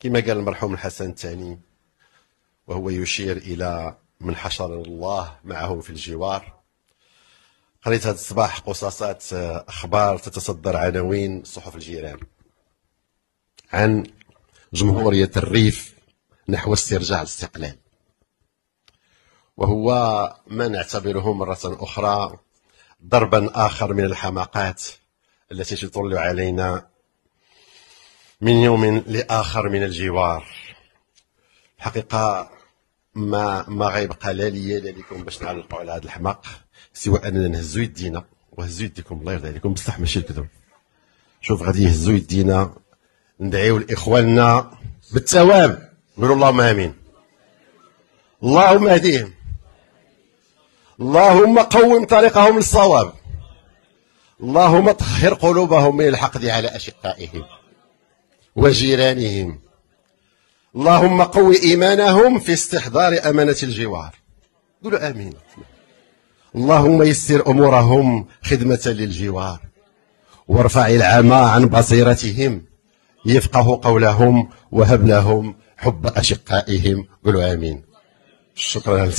كما قال المرحوم الحسن الثاني وهو يشير إلى من حشر الله معهم في الجوار. قريت هذا الصباح قصاصات أخبار تتصدر عناوين صحف الجيران عن جمهورية الريف نحو استرجاع الاستقلال، وهو ما نعتبره مرة أخرى ضربا آخر من الحماقات التي تطل علينا من يوم لآخر من الجوار. الحقيقة ما غيبقى لا ليا لا لكم باش نعلقوا على هذا الحماق سوى اننا نهزوا يدينا وهزوا يديكم الله يرضي عليكم، بصح ماشي الكذب. شوف غادي يهزوا يدينا، ندعيو لاخواننا بالثواب، نقولوا اللهم امين. اللهم اهديهم، اللهم قوم طريقهم للصواب، اللهم طهر قلوبهم من الحقد على اشقائهم وجيرانهم، اللهم قوي ايمانهم في استحضار امانه الجوار. قولوا امين. اللهم يسر امورهم خدمه للجوار، وارفع العمى عن بصيرتهم يفقه قولهم، وهب لهم حب اشقائهم. قولوا امين. شكرا.